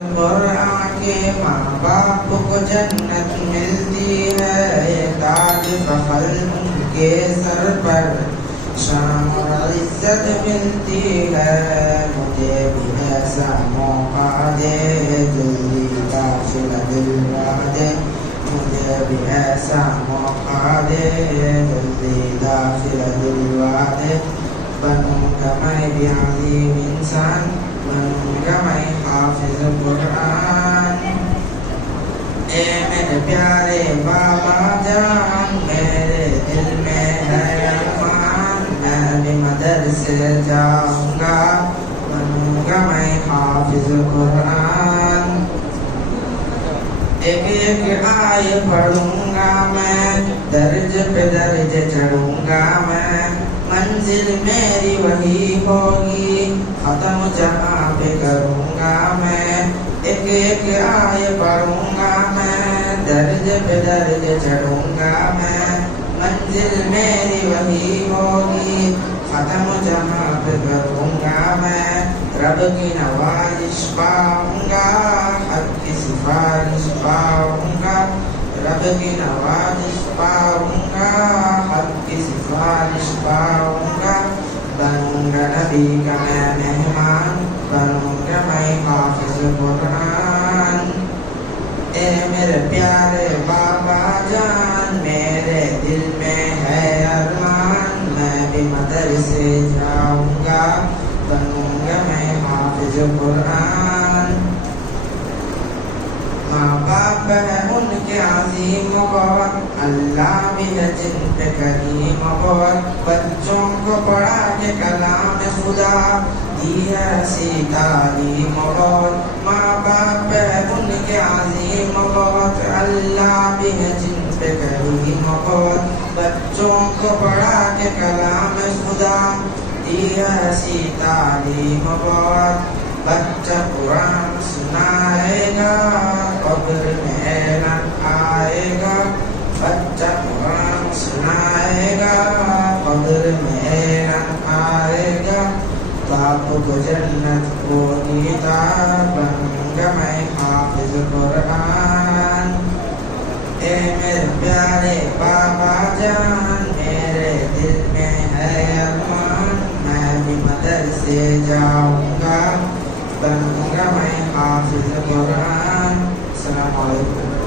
قرآن کے ماں باپ کو جنت ملتی ہے، یہ تاج فخر ان کے سر پر شان اور عزت ملتی ہے۔ مجھے بھی ایسا موقع دے، جلدی داخل دلوا دے، مجھے بھی ایسا موقع دے، جلدی داخل دلوا دے۔ بنوں گا میں بھی عظیم انسان، بنوں گا میں حافظ قرآن۔ اے میرے پیارے بابا جان، میرے دل میں ہے ارمان، میں بھی مدرسے جاؤں گا، بنوں گا میں حافظ قرآن۔ ایک ایک آیت پڑھوں گا میں، درج پہ درج چڑھوں گا میں، منزل میری وہی ہوگی، ختم جہاں پہ کروں گا میں۔ ایک ایک آیت پڑھوں گا میں، درج پہ درج چڑھوں گا میں، منزل میری وہی ہوگی، ختم جہاں پہ کروں گا میں۔ رب کی نوازش پاؤں گا، حق کی سفارش پاؤں گا، رب کی نوازش پاؤں گا، حق کی سفارش پاؤں گا۔ بنوں گا نبی کا میں مہمان، بنوں گا میں حافظ قرآن۔ اے میرے پیارے بابا جان، میرے دل میں ہے ارمان، میں بھی مدرسے جاؤں گا، بنوں گا میں حافظ قرآن۔ ماں باپ ہے ان کے عظیم بہت، اللہ بھی ہے جن پہ کریم بہت، بچوں کو پڑھا کے کلام خدا دی ہے ایسی تعلیم بہت۔ ماں باپ ہے ان کے عظیم بہت، اللہ بھی ہے جن پہ کریم بہت، بچوں کو پڑھا کے کلام خدا دی ہے ایسی تعلیم بہت۔ بچہ قرآن سنائے گا، قبر میں اعلان آئے گا، بچہ قرآن سنائے گا، قبر میں اعلان آئے گا۔ باپ کو جنت کو دیتا، بنوں گا میں حافظ قرآن۔ اے میرے پیارے بابا جان، میرے دل میں ہے ارمان، میں بھی مدرسے جاؤں گا، بنوں گا میں حافظ قرآن۔ السلام علیکم۔